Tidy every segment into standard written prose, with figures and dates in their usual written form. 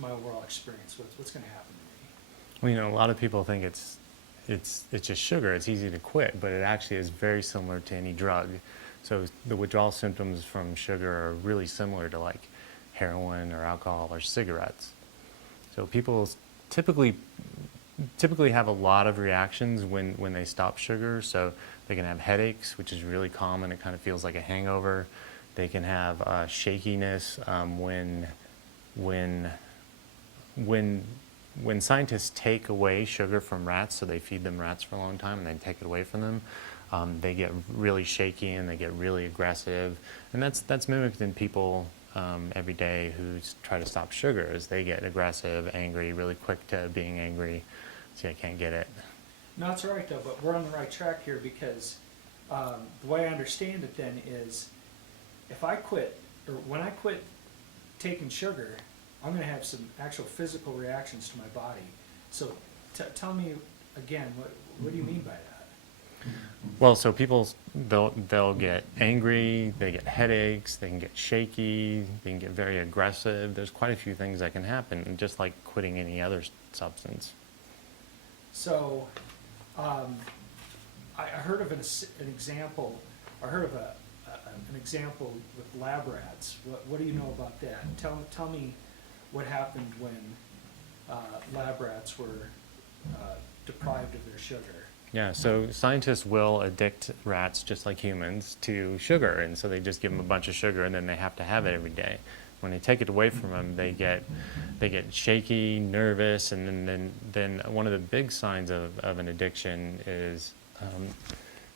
my overall experience? What's going to happen to me? Well, a lot of people think it's just sugar. It's easy to quit, but it actually is very similar to any drug. So the withdrawal symptoms from sugar are really similar to like heroin or alcohol or cigarettes. So people typically typically have a lot of reactions when they stop sugar. So they can have headaches, which is really common. It kind of feels like a hangover. They can have shakiness when when when scientists take away sugar from rats, so they feed them rats for a long time and then take it away from them, they get really shaky and they get really aggressive, and that's mimicked in people every day who try to stop sugar. Is they get aggressive, angry, really quick to being angry. See, I can't get it. No, that's all right though, but we're on the right track here because the way I understand it then is if I quit, or when I quit taking sugar, I'm going to have some actual physical reactions to my body. So tell me again, what do you mean by that? Well, so people they'll get angry, they get headaches, they can get shaky, they can get very aggressive. There's quite a few things that can happen, just like quitting any other substance. So I heard of an example. I heard of an example with lab rats. What do you know about that? Tell me what happened when lab rats were deprived of their sugar. Yeah, so scientists will addict rats just like humans to sugar, and so they just give them a bunch of sugar, and then they have to have it every day. When they take it away from them, they get shaky, nervous, and then one of the big signs of an addiction is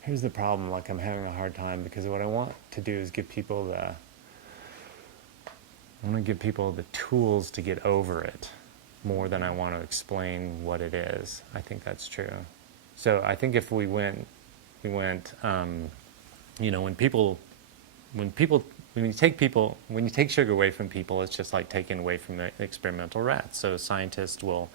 here's the problem. Like I'm having a hard time because what I want to do is give people the tools to get over it more than I want to explain what it is. I think that's true. So I think if we went, when you take sugar away from people, it's just like taking away from the experimental rats. So scientists will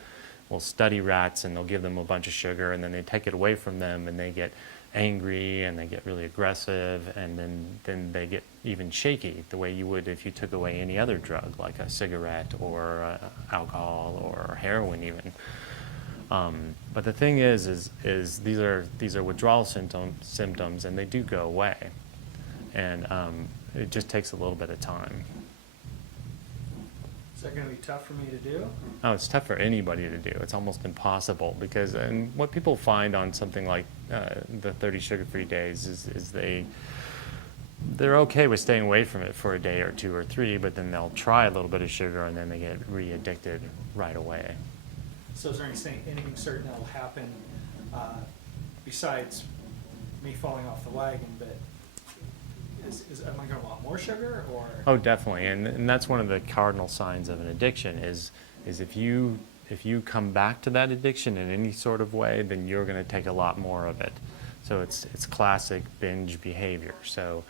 study rats and they'll give them a bunch of sugar, and then they take it away from them and they get angry and they get really aggressive, and then they get even shaky the way you would if you took away any other drug like a cigarette or alcohol or heroin even. But the thing is these are withdrawal symptoms, and they do go away, and it just takes a little bit of time. Is that going to be tough for me to do? Oh, it's tough for anybody to do. It's almost impossible because, and what people find on something like the 30 sugar-free days is they're okay with staying away from it for a day or two or three, but then they'll try a little bit of sugar and then they get re-addicted right away. So is there anything certain that will happen besides me falling off the wagon? But am I going to want more sugar, or? Oh, definitely, and that's one of the cardinal signs of an addiction is if you come back to that addiction in any sort of way, then you're going to take a lot more of it. So it's classic binge behavior. So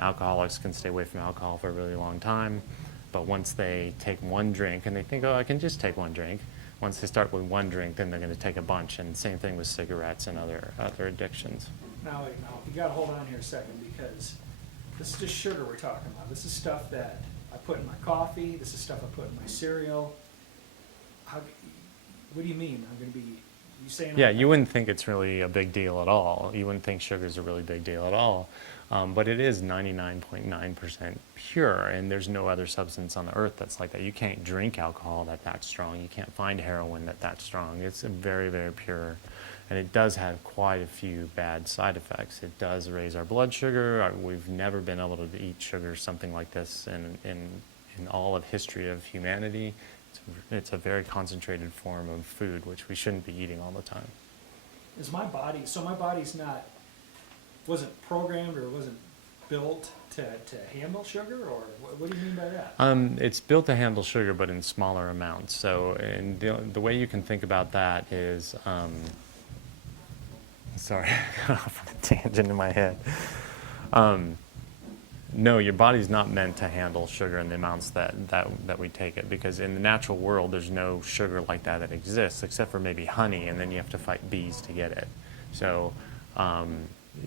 alcoholics can stay away from alcohol for a really long time, but once they take one drink and they think, oh, I can just take one drink. Once they start with one drink, then they're going to take a bunch. And same thing with cigarettes and other addictions. Now, you got to hold on here a second, because this is just sugar we're talking about. This is stuff that I put in my coffee. This is stuff I put in my cereal. What do you mean? I'm going to be, you saying? Yeah, you wouldn't think it's really a big deal at all. You wouldn't think sugar is a really big deal at all. But it is 99.9% pure, and there's no other substance on the earth that's like that. You can't drink alcohol that's strong. You can't find heroin that's strong. It's very, very pure. And it does have quite a few bad side effects. It does raise our blood sugar. We've never been able to eat sugar, something like this, in all of history of humanity. It's a very concentrated form of food, which we shouldn't be eating all the time. Is my body, so my body's wasn't programmed or wasn't built to handle sugar, or what do you mean by that? It's built to handle sugar, but in smaller amounts. So, and the way you can think about that is, sorry, I got off on a tangent in my head. No, your body's not meant to handle sugar in the amounts that we take it, because in the natural world, there's no sugar like that exists, except for maybe honey, and then you have to fight bees to get it. So,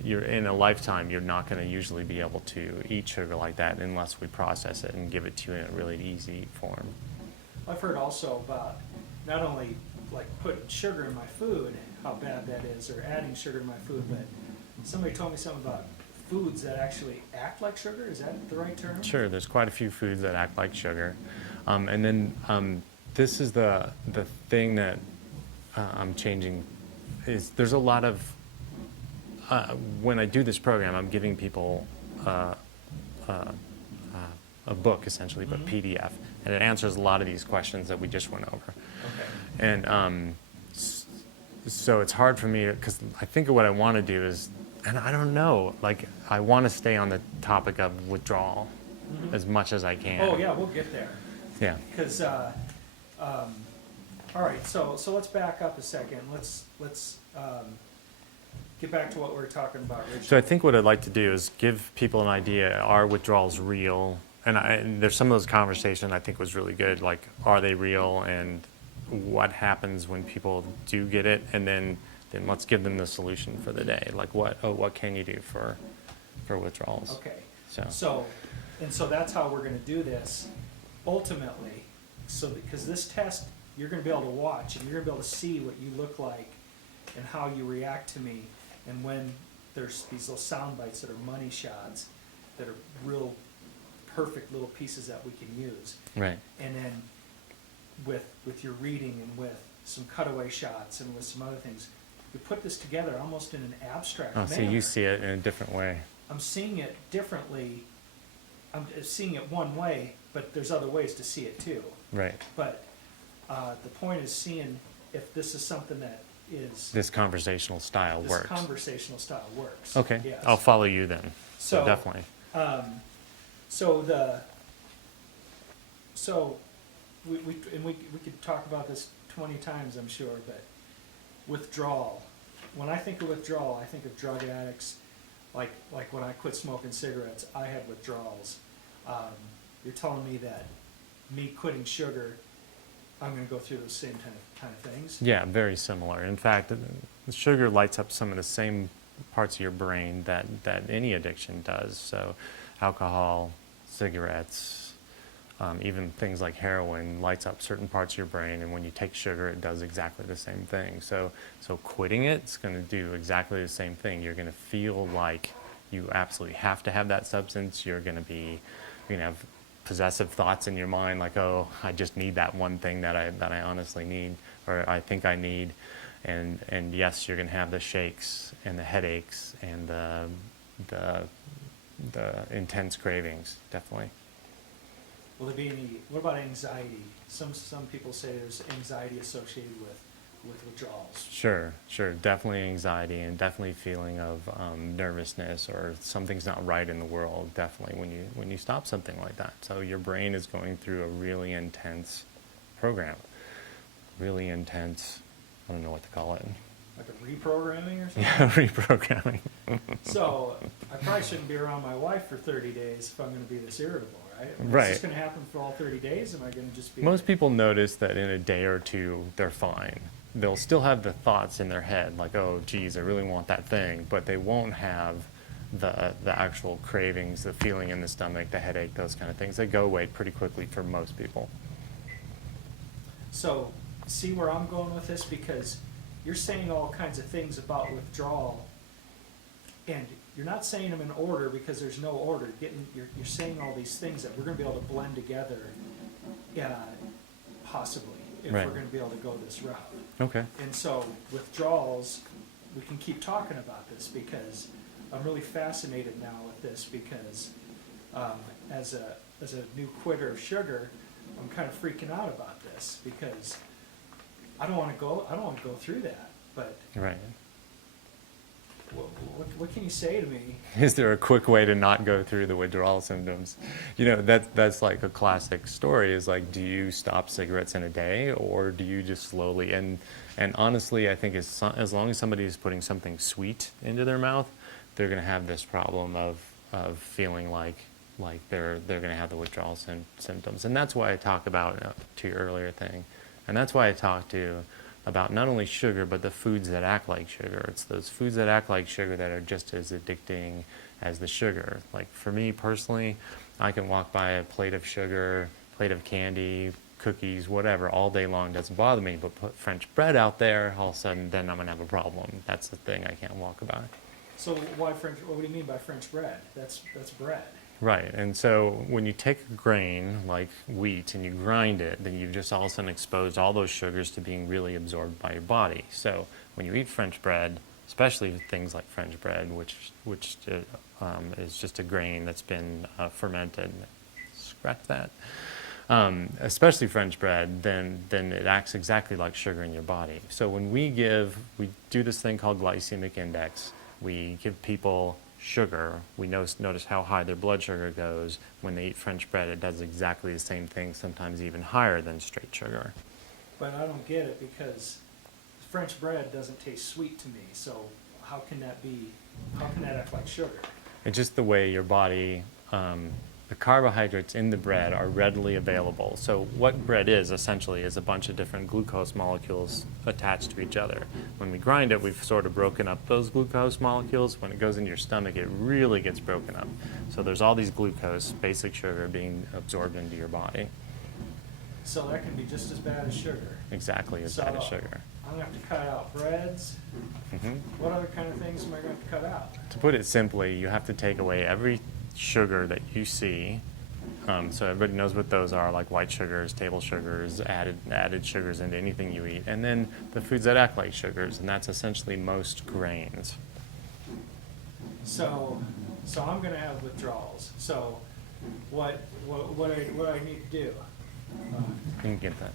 you're in a lifetime, you're not going to usually be able to eat sugar like that unless we process it and give it to you in a really easy form. I've heard also about not only like putting sugar in my food, how bad that is, or adding sugar to my food, but somebody told me something about foods that actually act like sugar. Is that the right term? Sure, there's quite a few foods that act like sugar. And then this is the thing that I'm changing is there's a lot of, when I do this program, I'm giving people a book essentially, but PDF, and it answers a lot of these questions that we just went over. Okay. And so it's hard for me because I think of what I want to do is, and I don't know, like I want to stay on the topic of withdrawal as much as I can. Oh yeah, we'll get there. Yeah. Because, all right, so let's back up a second. Let's get back to what we were talking about originally. So I think what I'd like to do is give people an idea, are withdrawals real? And there's some of those conversations I think was really good, like are they real and what happens when people do get it? And then let's give them the solution for the day. Like what can you do for withdrawals? Okay. So So that's how we're gonna do this ultimately. So, because this test, you're gonna be able to watch and you're gonna be able to see what you look like and how you react to me. And when there's these little sound bites that are money shots, that are real perfect little pieces that we can use. right. And then with your reading and with some cutaway shots and with some other things, you put this together almost in an abstract Oh, manner. so you see it in a different way. I'm seeing it differently. I'm seeing it one way, but there's other ways to see it too. Right. But the point is seeing if this is something that is This conversational style this works. conversational style works. Okay. Yes. I'll follow you then. So definitely. So we could talk about this 20 times, I'm sure, but withdrawal. When I think of withdrawal, I think of drug addicts. Like when I quit smoking cigarettes, I had withdrawals. You're telling me that me quitting sugar, I'm going to go through those same kind of things. Yeah, very similar. In fact, the sugar lights up some of the same parts of your brain that any addiction does. So alcohol, cigarettes, even things like heroin lights up certain parts of your brain, and when you take sugar, it does exactly the same thing. So quitting it's going to do exactly the same thing. You're going to feel like you absolutely have to have that substance. You're going to have possessive thoughts in your mind, like, oh, I just need that one thing that I honestly need, or I think I need. And yes, you're going to have the shakes and the headaches and the intense cravings, definitely. Will there be any, what about anxiety? Some people say there's anxiety associated with withdrawals. Sure. Definitely anxiety and definitely feeling of nervousness or something's not right in the world. Definitely when you stop something like that. So your brain is going through a really intense program. Really intense, I don't know what to call it. Like a reprogramming or something? Yeah, reprogramming. So I probably shouldn't be around my wife for 30 days if I'm going to be this irritable, right? I mean, Right. Is this going to happen for all 30 days? Am I going to just be... Most people notice that in a day or two, they're fine. They'll still have the thoughts in their head, like, oh, geez, I really want that thing, but they won't have the actual cravings, the feeling in the stomach, the headache, those kind of things. They go away pretty quickly for most people. So see where I'm going with this? Because you're saying all kinds of things about withdrawal, and you're not saying them in order because there's no order. You're saying all these things that we're going to be able to blend together, possibly, if Right. we're going to be able to go this route. Okay. And so withdrawals, we can keep talking about this because I'm really fascinated now with this because as a new quitter of sugar, I'm kind of freaking out about this because I don't want to go through that. But Right. what can you say to me? Is there a quick way to not go through the withdrawal symptoms? That's like a classic story is like, do you stop cigarettes in a day or do you just slowly? And honestly, I think as long as somebody is putting something sweet into their mouth, they're going to have this problem of feeling like they're going to have the withdrawal symptoms. And that's why I talk about, to your earlier thing, and that's why I talk about not only sugar, but the foods that act like sugar. It's those foods that act like sugar that are just as addicting as the sugar. Like for me personally, I can walk by a plate of sugar, plate of candy, cookies, whatever, all day long doesn't bother me. But put French bread out there, all of a sudden, then I'm gonna have a problem. That's the thing I can't walk about. So why French? What do you mean by French bread? That's bread. Right, and so when you take a grain like wheat and you grind it, then you've just all of a sudden exposed all those sugars to being really absorbed by your body. So when you eat French bread, especially things like French bread, which is just a grain that's been fermented, scratch that. Especially French bread, then it acts exactly like sugar in your body. So when we do this thing called glycemic index. We give people sugar. We notice how high their blood sugar goes. When they eat French bread, it does exactly the same thing, sometimes even higher than straight sugar. But I don't get it because French bread doesn't taste sweet to me. So how can that be? How can that act like sugar? It's just the way your body, the carbohydrates in the bread are readily available. So what bread is essentially is a bunch of different glucose molecules attached to each other. When we grind it, we've sort of broken up those glucose molecules. When it goes into your stomach, it really gets broken up. So there's all these glucose, basic sugar, being absorbed into your body. So that can be just as bad as sugar. Exactly as bad as sugar. I'm gonna have to cut out breads. Mm-hmm. What other kind of things am I going to cut out? To put it simply, you have to take away every sugar that you see. So everybody knows what those are, like white sugars, table sugars, added sugars into anything you eat. And then the foods that act like sugars, and that's essentially most grains. So I'm going to have withdrawals. So what I need to do? You can get that.